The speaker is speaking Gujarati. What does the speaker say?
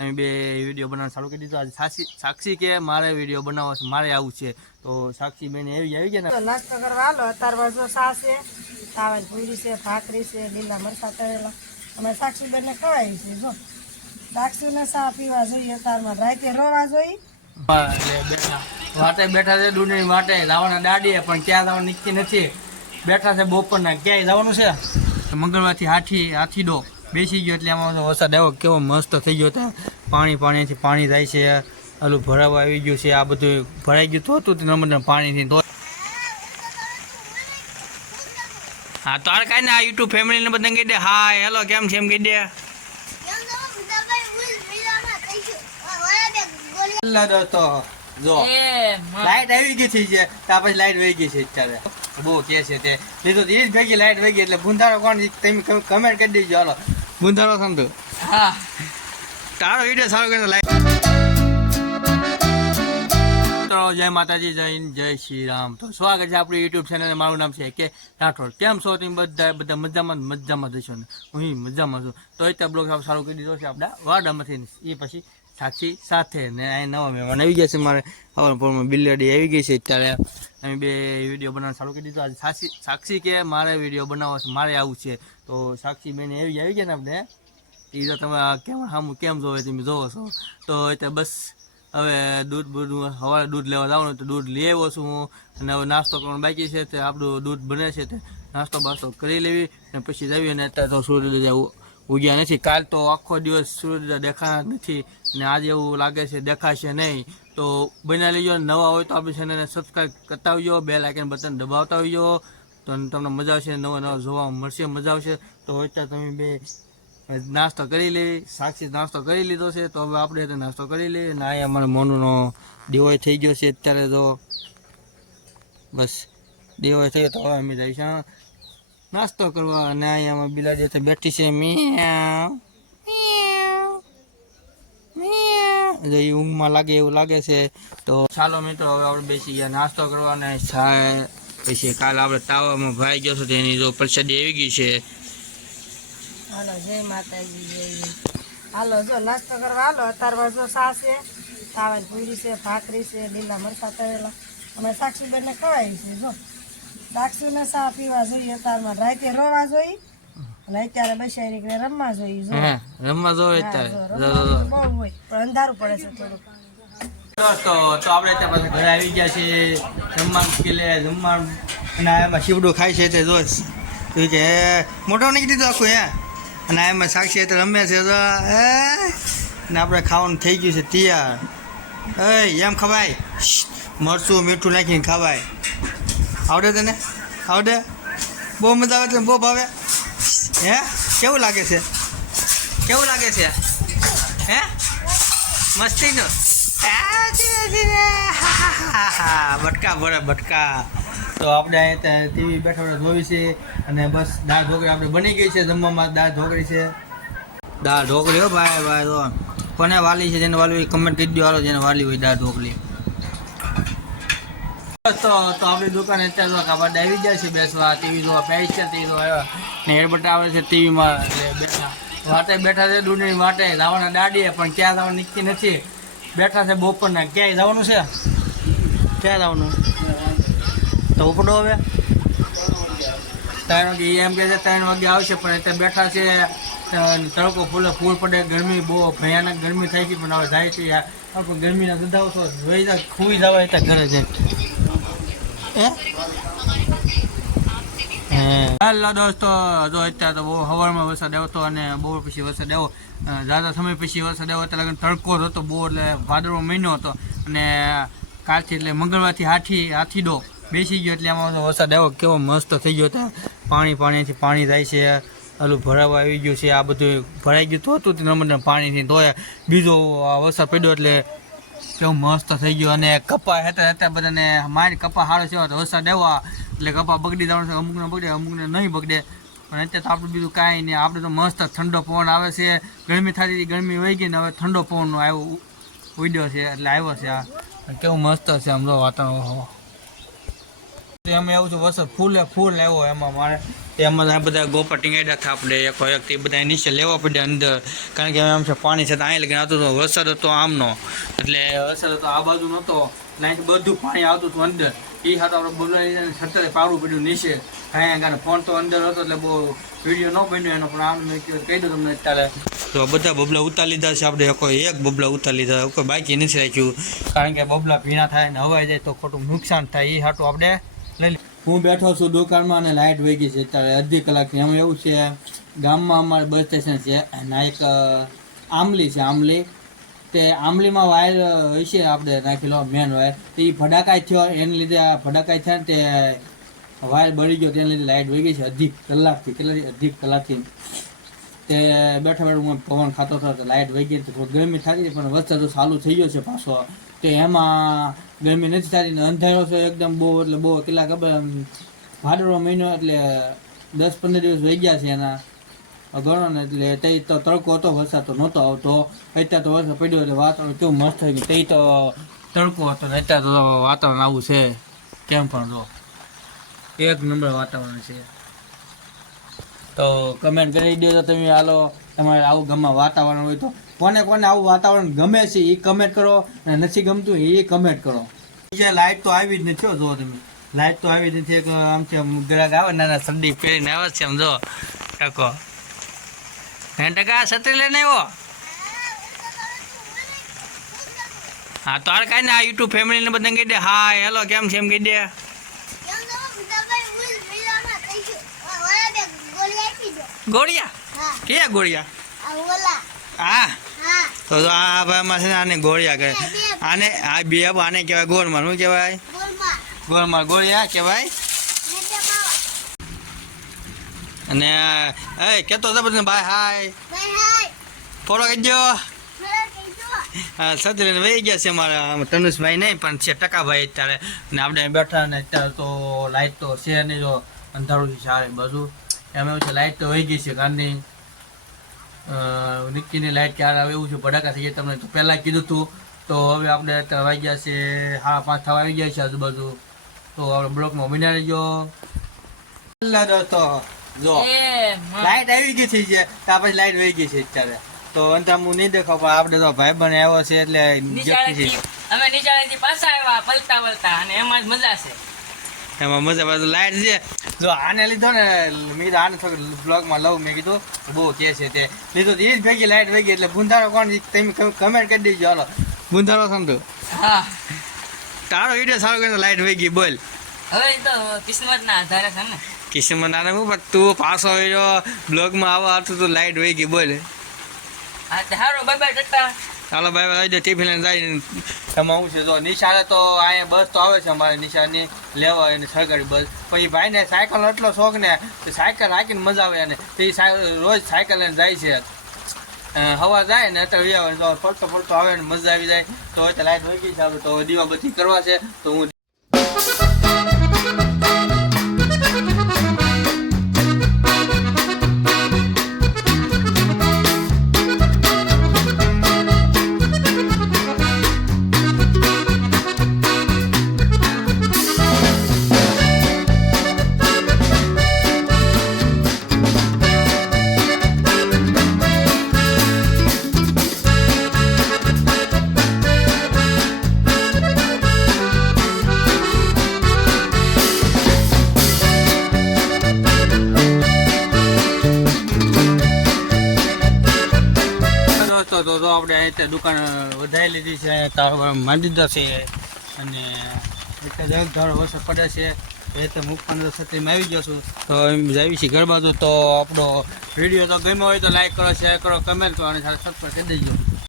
અમે બે વીડિયો બનાવવાનું ચાલુ કરી દીધું. આજે સાક્ષી સાક્ષી કે મારે વીડિયો બનાવવો છે મારે આવું છે. તો સાક્ષી બેન એવી આવી ગયા ને. નાસ્તો કરવા હાલો. અત્યારે સા છે તાવલ પૂરી છે ભાખરી છે લીલા મરચા તળેલા. અમે સાક્ષી બેનને ખવાય છે જો. સાક્ષીને સા પીવા જોઈએ અત્યારમાં રાતે રોવા જોઈએ. બેઠા. વાટે બેઠા છે ડુંગળી વાટે લાવવાના દાડીએ પણ ક્યાં લાવવા નીકળી નથી. બેઠા છે બપોરના. ક્યાંય જવાનું છે? મંગળવારથી હાથી હાથી ડો. બેસી ગયો એટલે આમાં તો વરસાદ આવ્યો. કેવો મસ્ત થઈ ગયો હતો પાણી પાણીથી પાણી થાય છે. આલું ભરાવા આવી ગયું છે. આ બધું ભરાઈ ગયું તો હતું તે નંબર પાણીથી તો હા તારે કાંઈ ને આ યુટ્યુબ ફેમિલીને બધાને કહી દે હા હેલો કેમ છે? એમ કહી દે. દોસ્તો જો લાઈટ આવી ગઈ છે. જે ત્યાં પછી લાઈટ વહી ગઈ છે અત્યારે. બહુ કે છે તે. લીધો તો એ જ ભેગી લાઈટ વહી ગઈ એટલે ભૂંધારો કોણ તમે કમેન્ટ કરી દેજો હાલો. સમજો હા તારો વીડિયો સારો કરીને લાઈક જય માતાજી જય હિન્દ, જય શ્રી રામ. તો સ્વાગત છે આપણી યુટ્યુબ ચેનલ મારું નામ છે કે રાઠોડ. કેમ છો? તમે બધા બધા મજામાં મજામાં જશો ને? હું મજામાં છું. તો અત્યારે બ્લોગ સારું કરી દીધો છે આપણા વાડામાંથી એ પછી સાક્ષી સાથે ને અહીં નવા મહેમાન આવી ગયા છે મારે. હવારમાં બિલ્લડી આવી ગઈ છે અત્યારે. અમે બે વીડિયો બનાવવાનું ચાલુ કરી દીધું. આજે સાક્ષી સાક્ષી કે મારે વીડિયો બનાવવા છે? મારે આવું છે. તો સાક્ષી બેન એવી આવી ગયા ને આપણે. એ તો તમે કેમ સામું કેમ જોવે તમે જોવો છો. તો એટલે બસ હવે દૂધ બધું સવારે દૂધ લેવા જવાનું તો દૂધ લઈ આવ્યો છું હું. અને હવે નાસ્તો કરવાનો બાકી છે તે આપણું દૂધ બને છે તે નાસ્તો બાસ્તો કરી લેવી અને પછી જવી અને અત્યારે તો સૂર્ય જેવું ઉગ્યા નથી. કાલ તો આખો દિવસ સૂર્ય દેખાણા નથી અને આજે એવું લાગે છે દેખાશે નહીં. તો બનાવી લેજો નવા હોય તો આપણી ચેનલને સબસ્ક્રાઈબ કરતા આવજો બે લાઇકન બટન દબાવતા આવજો. તો તમને મજા આવશે, નવા નવા જોવા મળશે, મજા આવશે. તો અત્યારે તમે બે નાસ્તો કરી લેવી સાક્ષી નાસ્તો કરી લીધો છે. તો હવે આપણે નાસ્તો કરી લઈએ અને અહીંયા અમારા મોનુનો દેવાય થઈ ગયો છે અત્યારે તો. બસ, દેવાય થઈ ગયો તો હવે અમે જઈશું. નાસ્તો કરવા અને અહીંયા અમારી બિલાડી તો બેઠી છે. એ ઊંઘમાં લાગે એવું લાગે છે. તો ચાલો મિત્રો, હવે આપણે બેસી ગયા નાસ્તો કરવા ચા પછી કાલ આપણે તાવામાં ભાઈ ગયો છો તેની જો પરસાદી આવી ગઈ છે. હાલો જય માતાજી જય હાલો જો નાસ્તો કરવા હાલો. અત્યારમાં જો સા છે પૂરી છે ભાખરી છે લીલા મરચાં તળેલા. અમે સાક્ષીબેનને ખવાય છે જો. સાક્ષીને સા પીવા જોઈએ અત્યારમાં રાતે રોવા જોઈએ. અને અત્યારે બસારી રમવા જોઈએ જો. રમવા જોઈએ અત્યારે. બહુ હોય પણ અંધારું પડે છે થોડુંક. તો તો આપણે ત્યાં પાછા ઘરે આવી ગયા છે જમવાનું સ્કીલે જમવાનું. અને એમાં શીવડું ખાય છે તે દોસ્ત તો કે હે, મોટો નહીં દીધો આખું હે? અને એમાં સાક્ષી તો રમે છે તો હે ને આપણે ખાવાનું થઈ ગયું છે તૈયાર. એ એમ ખવાય? મરચું મીઠું નાખીને ખવાય. આવડે તને? આવડે? બહુ મજા આવે તને બહુ ભાવે? હે? કેવું લાગે છે? કેવું લાગે છે? હે? મસ્તી નો બટકા ભરે, બટકા. તો આપણે અહીંયા ટીવી બેઠા બેઠા જોવી છે અને બસ દાળ ઢોકળી આપણે બની ગઈ છે જમવામાં, દાળ ઢોકળી છે. દાળ ઢોકળી હો ભાઈ ભાઈ, તો. કોને વાલી છે જેને વાલી હોય કમેન્ટ કરી દો, હાલો, જેને વાલી હોય દાળ ઢોકળી. તો તો આપણી દુકાન અત્યારે તો કાપડ આવી ગયા છે બેસવા, ટીવી જોવા પેજ છે, ટીવી જોવા ને હેડબટ આવે છે ટીવીમાં એટલે બેઠા. વાટે બેઠા છે દૂધની વાટે લાવવાના દાડીએ, પણ ક્યાં જવાનું નીકળી નથી. બેઠા છે બપોરના. ક્યાંય જવાનું છે? ક્યાં જવાનું? તો ઉપડો હવે. ત્રણ વાગે એમ કહે છે, ત્રણ વાગે આવશે, પણ અત્યારે બેઠા છે તડકો ફૂલે, ફૂલ પડે, ગરમી બહુ ભયાનક ગરમી થાય છે પણ હવે જાય છે ગરમીના દુધાવ તો જોઈ જાય ખુઈ જવાય ત્યાં ઘરે જાય હે? હેલો દોસ્તો, જો અત્યારે તો બહુ હવારમાં વરસાદ આવ્યો અને બહુ પછી વરસાદ આવ્યો. ઝાઝા સમય પછી વરસાદ આવ્યો એટલે તડકો હતો બહુ એટલે ભાદરવો મહિનો હતો. અને કાલથી એટલે મંગળવારથી હાથી હાથી ડો બેસી ગયો એટલે આમાં વરસાદ આવ્યો. કેવો મસ્ત થઈ ગયો હતો પાણી પાણીથી પાણી થાય છે. આલું ભરાવા આવી ગયું છે. આ બધું ભરાઈ ગયું તો હતું તે નંબર પાણીથી તોય બીજો વરસાદ પડ્યો એટલે કેવું મસ્ત થઈ ગયો. અને કપા હતા હતા બધાને મારી કપા સારો છે. તો વરસાદ આવ્યો. એટલે કપા બગડી જવાનું છે, અમુકને બગડે, અમુકને નહીં બગડે. પણ અત્યારે તો આપણું બીજું કાંઈ નહીં. આપણે તો મસ્ત ઠંડો પવન આવે છે. ગરમી થતી હતી, ગરમી વહી ગઈ ને હવે ઠંડો પવનનો આવ્યો ઉડ્યો છે, એટલે આવ્યો છે આ. કેવું મસ્ત છે આમ તો વાતાવરણ. એમાં એવું છે, વરસાદ ફૂલે, ફૂલ આવ્યો એમાં મારે. એમાં આ બધા ગોપા ટીંગાડ્યા હતા આપણે. એક એક, તે બધા નીચે લેવા પડ્યા અંદર. કારણ કે આમ છે, પાણી છે, તો અહીં લગીને આવતું હતું. વરસાદ હતો આમનો. એટલે વરસાદ હતો, આ બાજુ નહોતો લાઈટ બધું પાણી આવતું હતું અંદર. એ હાથ આપણે બોલાવી છત્તરે પાવડું પડ્યું નીચે. કાંઈ કારણ ફોન તો અંદર હતો એટલે બહુ વીડિયો ન બન્યો એનો પણ આમ કહી દઉં તમને અત્યારે. તો બધા બબલા ઉતારી લીધા છે આપણે કોઈ એક બબલા ઉતાર લીધા કોઈ બાકી નથી રાખ્યું. કારણ કે બબલા ભીણા થાય ને હવાઈ જાય તો ખોટું નુકસાન થાય એ હાટું આપણે લઈ હું બેઠો છું દુકાનમાં અને લાઇટ વહી ગઈ છે અત્યારે અડધી કલાકની એમ એવું છે ગામમાં અમારે બસ સ્ટેશન છે એક આંબલી છે આંબલી. તે આંબલીમાં વાયર હોય છે આપણે નાખેલો મેન વાયર તે એ ભડાકાય થયો, એને લીધે આ ભડાકાય થયા તે વાયર બળી ગયો, તેને લીધે લાઇટ વહી ગઈ છે અધિક કલાકથી, કેટલા અધિક કલાકથી. તે બેઠા બેઠા હું પવન ખાતો હતો, તો લાઇટ વહી ગઈ તો ગરમી થતી પણ વરસાદ તો ચાલુ થઈ ગયો છે પાછો. તે એમાં ગરમી નથી થતી ને અંધારો છે એકદમ બહુ, એટલે બહુ કેટલા ખબર મહિનો એટલે દસ પંદર દિવસ વહી ગયા છે એના. ગણો ને એટલે તે તો તડકો હતો, વરસાદ તો નહોતો આવતો. અત્યારે તો વરસાદ પડ્યો એટલે વાતાવરણ કેવું મસ્ત થઈ ગયું. તે તો તડકો હતો ને અત્યારે તો વાતાવરણ આવું છે. કેમ પણ જો. એક નંબર વાતાવરણ છે. તો કમેન્ટ કરી દો તો તમે હાલો. તમારે આવું ગમે વાતાવરણ હોય તો. કોને કોને આવું વાતાવરણ ગમે છે એ કમેન્ટ કરો. અને નથી ગમતું એ કમેન્ટ કરો. બીજા લાઇટ તો આવી જ નથી જો તમે. લાઇટ તો આવી જ નથી. એક આમ ગ્રાહક આવે નાના સંદીપ પહેરીને આવે છે આમ જો. કાકો હે ટકા છત્રી લઈને આવ્યો? હા તો હાલ કાંઈ ને આ યુટ્યુબ ફેમિલીને બધાને કહી દે હા હેલો કેમ છે? એમ કહી દે. ગોળિયા? કયા ગોળિયા? હા? તો તો આ ભાઈમાં છે ને આને ગોળિયા કહે. આને આ બે આને કહેવાય ગોળમાં શું કહેવાય ગોળમાં ગોળિયા કહેવાય. અને એ કેતો હતો બધું ભાઈ હાય. કહેજો હા સદરીને વહી ગયા છે મારા તનુષભાઈ નહીં પણ છે ટકાભાઈ અત્યારે. ને આપણે બેઠા ને અત્યારે તો લાઇટ તો છે નહીં જો અંધારું છે સારે બધું એમ એવું છે લાઇટ તો વહી ગઈ છે કારની નિક્કીની લાઇટ ક્યારે આવે એવું છે ભડાકા થઈ ગયા તમને તો પહેલાં કીધું હતું તો હવે આપણે અત્યારે વાગી ગયા છે હા પાંચ થવા આવી ગયા છે આજુબાજુ. તો આપણે બ્લોકમાં બન્યા રહીજો. દોસ્તો જો. લાઈટ આવી ગઈ છે. જે તા પછી લાઈટ વહી ગઈ છે અત્યારે. તો અંતર હું નહીં દેખાવ પણ આપણે તો ભાઈ બને આવ્યો છે એટલે અમે નીચાળેથી પાછા આવ્યા પલતા પલતા અને એમાં જ મજા છે. એમાં મજા પાછું લાઈટ છે. જો આને લીધો ને મેં આને થોડું બ્લોગમાં લઉં મેં કીધું. બહુ કે છે તે. લીધો એ જ ભેગી લાઈટ ભેગી ગઈ એટલે બુંધારો કોણ તમે કમેન્ટ કરી દેજો. હાલો. બુંધારો સમજો હા. તારો વીડિયો સારો કરીને લાઈટ ભેગી બોલ. હવે તો કિસ્મત ના આધારે છે ને. કિસ્મત નાને હું પણ તું પાછો આવ્યો બ્લોગમાં આવવા હતું તો લાઈટ હોય ગઈ બોલે. તે હારો બાય બાય ટટ્ટા ચાલો ભાઈ ભાઈ ટિફિન લઈને જાય એમાં હું છે તો નિશાળે તો અહીંયા બસ તો આવે છે અમારે નિશાળની લેવા એને સરકારી બસ પછી ભાઈને સાયકલ એટલો શોખ ને કે સાયકલ હાકીને મજા આવે એને તે રોજ સાયકલ લઈને જાય છે. હવા જાય ને અત્યારે આવે તો પડતો પડતો આવે ને મજા આવી જાય તો અત્યારે લાઈટ હોય ગઈ છે તો દીવાબત્તી કરવા છે તો હું તો તો આપણે અહીં દુકાન વધારી લીધી છે માંડી છે અને એક ધારો વરસાદ પડે છે. એ તો હું પંદર સત્રીમાં આવી જશું તો એમ જાવી છીએ ઘર બાજુ તો આપણો વીડિયો તો ગમ્યો હોય તો લાઈક કરો શેર કરો કમેન્ટ કરો અને સાથે સબસ્ક્રાઈબ કરી દેજો.